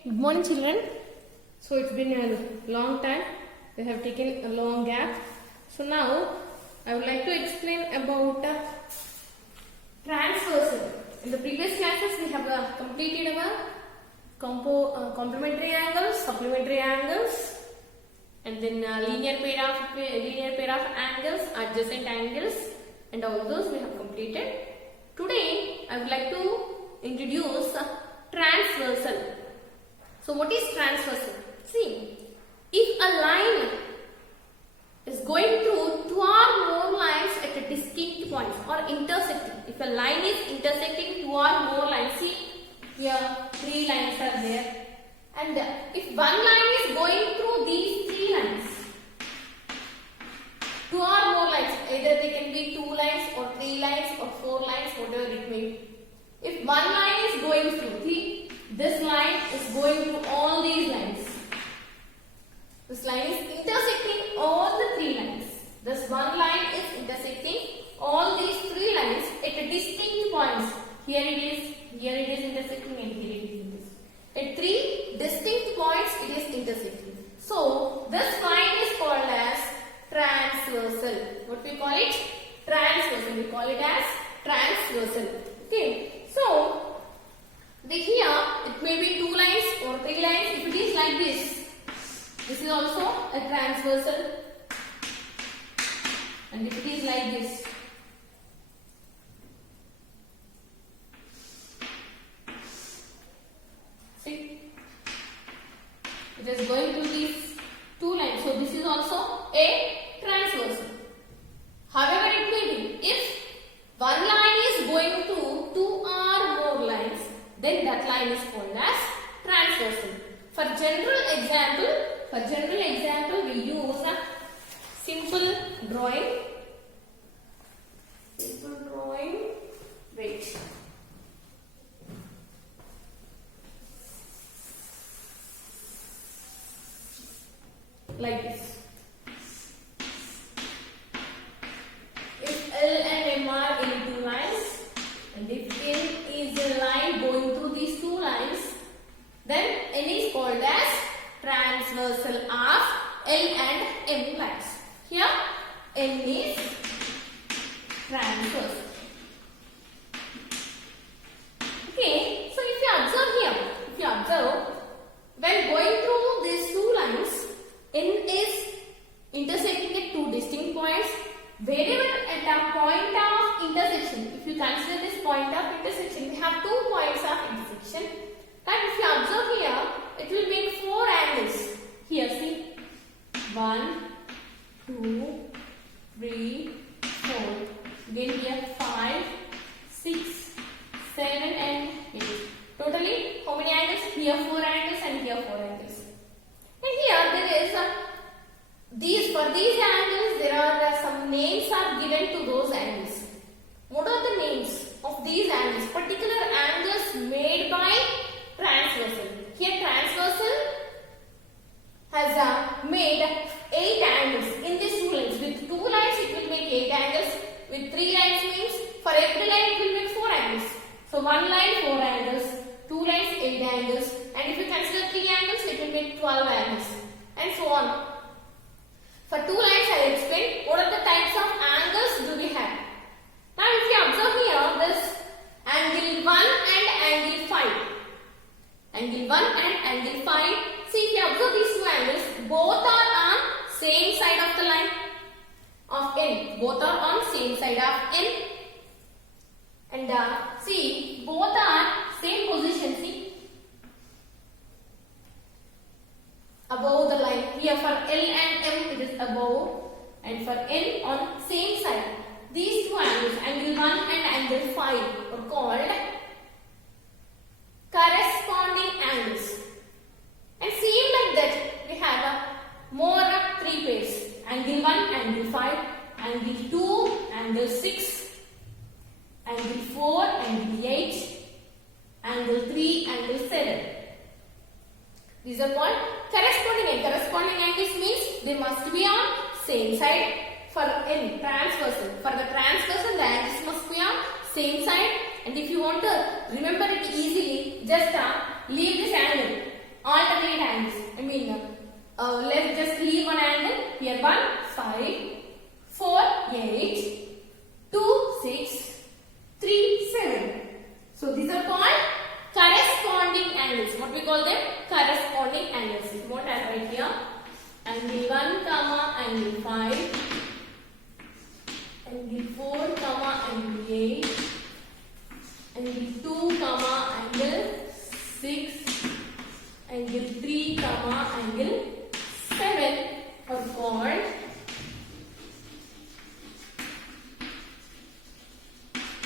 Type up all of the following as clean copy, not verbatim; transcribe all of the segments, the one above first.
Good morning, children. So it's been a long time. We have taken a long gap. So now I would like to explain about transversal. In the previous classes we have completed our complementary angles, supplementary angles, and then linear pair of angles, adjacent angles, and all those we have completed. Today I would like to introduce transversal. So what is transversal? See, if a line is going through two or more lines at a distinct points or intersecting. If a line is intersecting two or more lines, see here three lines are there, and if one line is going through these three lines, two or more lines, either they can be two lines or three lines or four lines, whatever it may be. If one line is going through, see, this line is going through all these lines. This line is intersecting all the three lines. This one line is intersecting all these three lines at a distinct points. Here it is intersecting, and here it is intersecting. At three distinct points it is intersecting. So this line is called as transversal. What we call it? Transversal. We call it as transversal. Okay. So here it may be two lines or three lines. If it is like this is also a transversal, and if it is like this, see, it is going to these two lines, so this is also a transversal. However it may be, if one line is going to two or more lines, then that line is called as transversal. For general example, we use a simple drawing. Wait. Like this. If L and M are in two lines, and if N is a line going through these two lines, then N is called as transversal of L and M lines. Here N is transversal. Okay, so if you observe, when going through these two lines, N is intersecting at two distinct points. Wherever at a point of intersection, if you consider this point of intersection, we have 2 points of intersection. And if you observe here, it will make 4 angles. Here, see, 1, 2, 3, 4. Again here 5, 6, 7, and 8. Totally, how many angles? Here 4 angles and here 4 angles. And here there is for these angles, there are some names are given to those angles. What are the names of these angles? Particular angles made by transversal. Here transversal has made 8 angles in these two lines. With 2 lines it will make 8 angles. With 3 lines means for every line it will make 4 angles. So 1 line 4 angles, 2 lines 8 angles, and if you consider 3 angles it will make 12 angles, and so on. For 2 lines I explained what are the types of angles do we have. Now if you observe here, this angle 1 and angle 5. Angle 1 and angle 5. See, if you observe these 2 angles, both are on same side of the line of N. Both are on same side of N. And see, both are same position. See, above the line. Here for L and M it is above, and for N on same side. These 2 angles, angle 1 and angle 5, are called corresponding angles. And same like that, we have more 3 pairs. Angle 1, angle 5, angle 2, angle 6, angle 4, angle 8, angle 3, angle 7. These are called corresponding angles. Corresponding angles means they must be on same side. For N, transversal. For the transversal, the angles must be on same side. And if you want to remember it easily, just leave this angle. alternate angles. I mean, let's just leave one angle. Here 1, 5, 4, 8, 2, 6, 3, 7. So these are called corresponding angles. What we call them? Corresponding angles. If you want, I'll write here. Angle 1, comma, angle 5. Angle 4, comma, angle 8. Angle 2, comma, angle 6. Angle 3, comma, angle 7 are called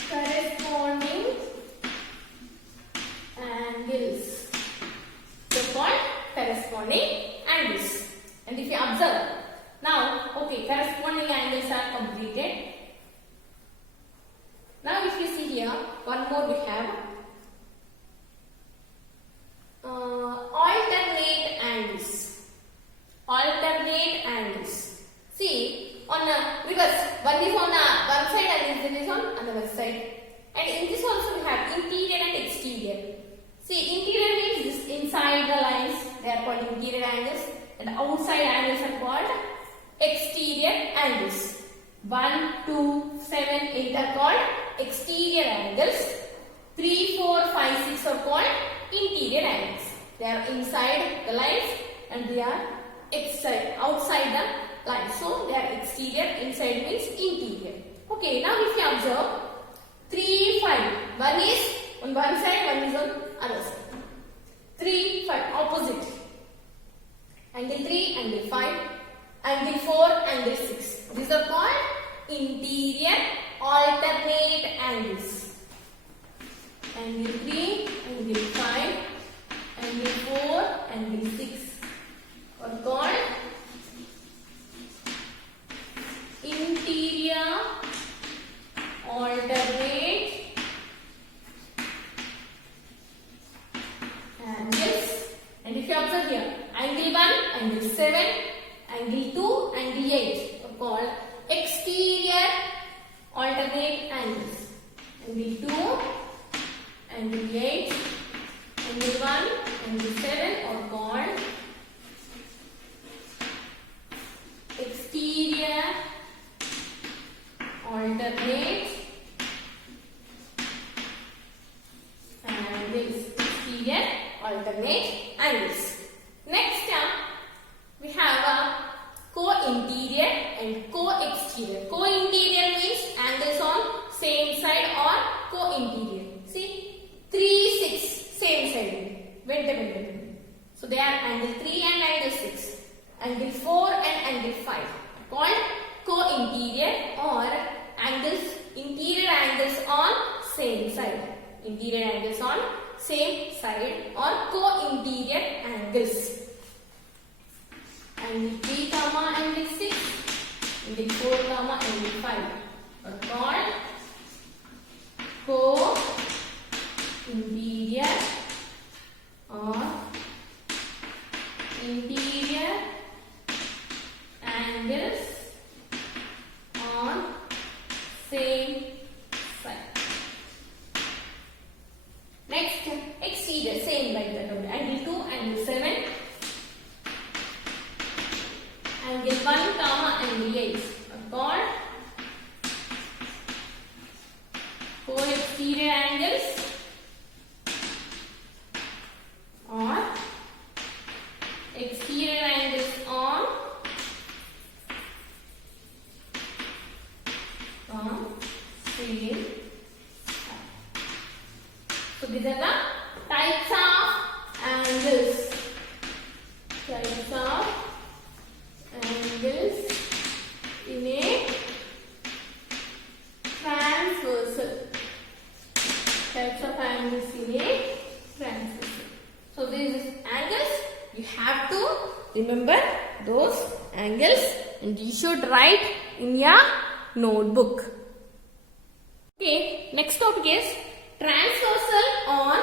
corresponding angles. They are called corresponding angles. And if you observe, now, okay, corresponding angles are completed. Now, if you see here, one more we have alternate angles. Alternate angles. See, on a reverse, one is on one side and this is on another side. And in this also we have interior and exterior. See, interior means this inside the lines, they are called interior angles, and outside angles are called exterior angles. 1, 2, 7, 8 are called exterior angles. 3, 4, 5, 6 are called interior angles. They are inside the lines and they are outside the lines. So they are exterior, inside means interior. Okay, now if you observe 3, 5, one is on one side, one is on other side. 3, 5, opposite. Angle 3, angle 5, angle 4, angle 6. These are called interior alternate angles. Angle 3, angle 5, angle 4, angle 6 are called interior alternate angles. And if you observe here, angle 1, angle 7, angle 2, angle 8 are called exterior alternate angles. Angle 2, angle 8, angle 1, angle 7 are called exterior alternate angles. Exterior alternate angles. Next, we have co-interior and co-exterior. Co-interior means angles on same side or co-interior. See, 3, 6, same side. Wait. So they are angle 3 and angle 6. Angle 4 and angle 5 called co-interior or angles, interior angles on same side. Interior angles on same side or co-interior angles. Angle 3, comma, angle 6, angle 4, comma, angle 5 are called co-interior or interior angles on same side. Next, exterior, same like that. Angle 2, angle 7, angle 1, comma, angle 8 are called co-exterior angles or exterior angles on same side. So these are the types of angles. Types of angles in a transversal. Types of angles in a transversal. So these angles, you have to remember those angles and you should write in your notebook. Okay, next topic is transversal on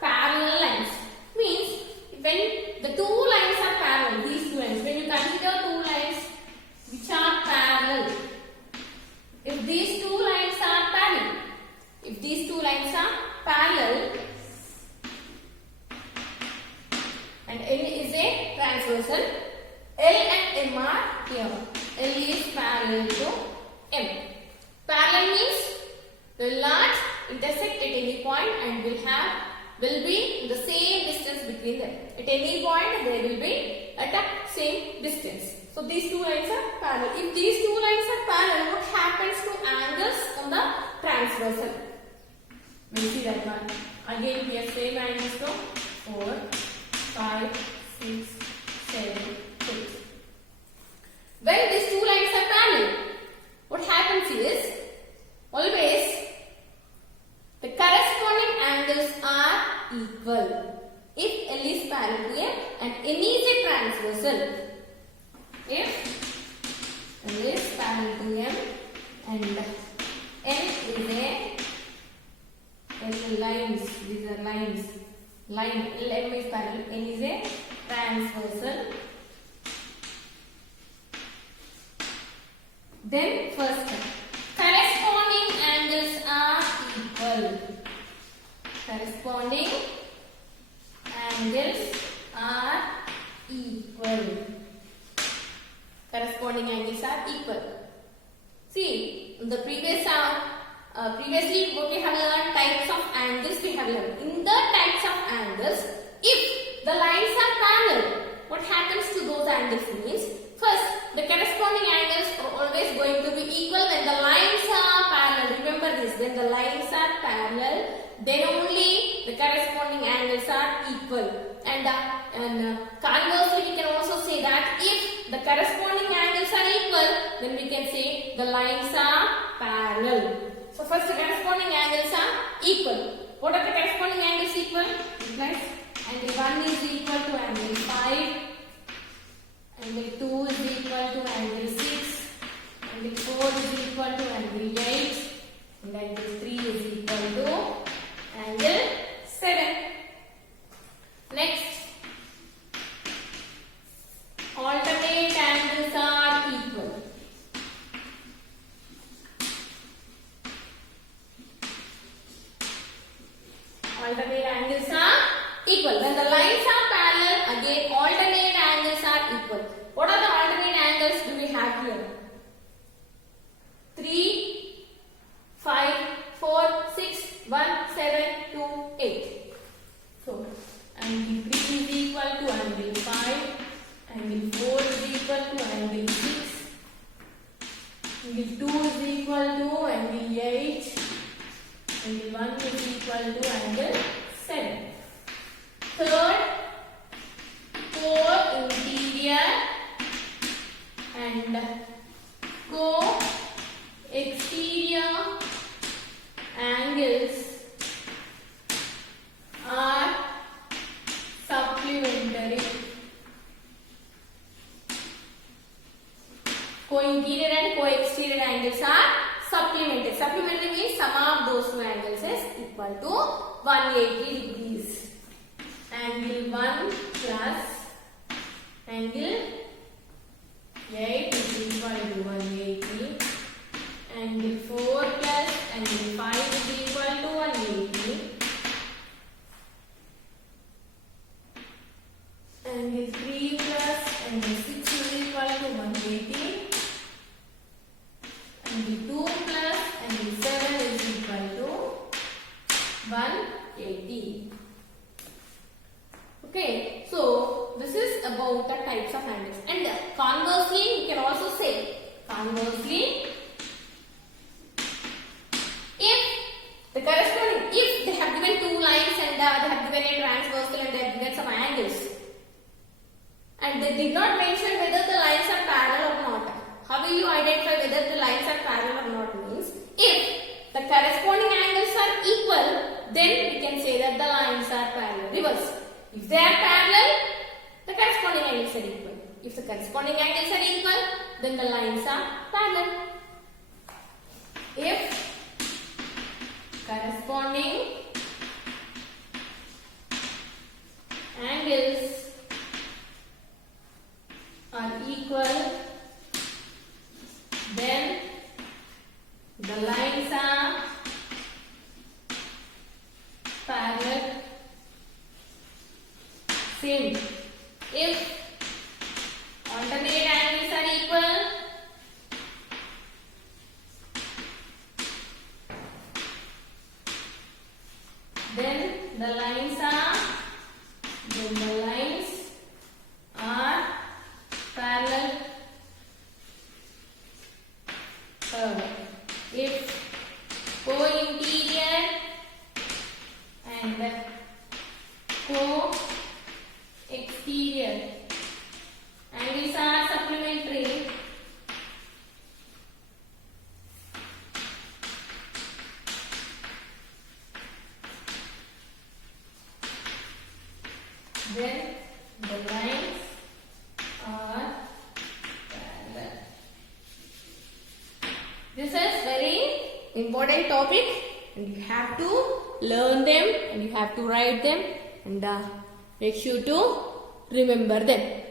parallel lines. Means when the two lines are parallel, these two lines, when you consider two lines which are parallel, if these two lines are parallel, and transversal. L and M are here. L is parallel to M. Parallel means they will not intersect at any point and will be the same distance between them. At any point they will be at the same distance. So these two lines are parallel. If these two lines are parallel, what happens to angles on the transversal? We will see that one. Again here same angles to 4, 5, 6, 7, 8. When these two lines are parallel, what happens is always the corresponding angles are equal. If L is parallel to M and N is a transversal. If L is parallel to M and N is a lines, these are lines. Line M is parallel, N is a transversal. Then first corresponding angles are equal. Corresponding angles are equal. Corresponding angles are equal. See, in the previously what we have learned, types of angles we have learned. In the types of angles, if the lines are parallel, what happens to those angles means, first the corresponding angles are always going to be equal when the lines are parallel. Remember this, when the lines are parallel, then only the corresponding angles are equal. And conversely, we can also say that if the corresponding angles are equal, then we can say the lines are parallel. So first the corresponding angles are equal. What are the corresponding angles equal? Guys, angle 1 is equal to angle 5. Angle 2 is equal to angle 6. Angle 4 is equal to angle 8. And angle 3 is equal to angle 7. Next, alternate angles are equal. Alternate angles are equal. When the lines are parallel, again alternate angles are equal. What are the alternate angles do we have here? 3, 5, 4, 6, 1, 7, 2, 8. So, angle 3 is equal to angle 5. Angle 4 is equal to angle 6. Angle 2 is equal to angle 8. Angle 1 is equal to angle 7. Third, co-interior and co-exterior angles are supplementary. Co-interior and co-exterior angles are supplementary. Supplementary means sum of those two angles is equal to 180 degrees. Angle 1 plus angle 8 is equal to 180. Angle 4 plus angle 5 is equal to 180. Angle 3 plus angle 6 is equal to 180. Angle 2 plus angle 7 is equal to 180. Okay, so this is about the types of angles. And conversely, you can also say, conversely, if the corresponding, if they have given two lines and they have given a transversal and they have given some angles, and they did not mention whether the lines are parallel or not. How will you identify whether the lines are parallel or not means, if the corresponding angles are equal, then we can say that the lines are parallel. Reverse. If they are parallel, the corresponding angles are equal. If the corresponding angles are equal, then the lines are parallel. If corresponding angles are equal, then the lines are parallel. Same. If alternate angles are equal. Then the lines are parallel. If co-interior and co-exterior angles are supplementary, then the lines are parallel. This is very important topic and you have to learn them and you have to write them and make sure to remember them.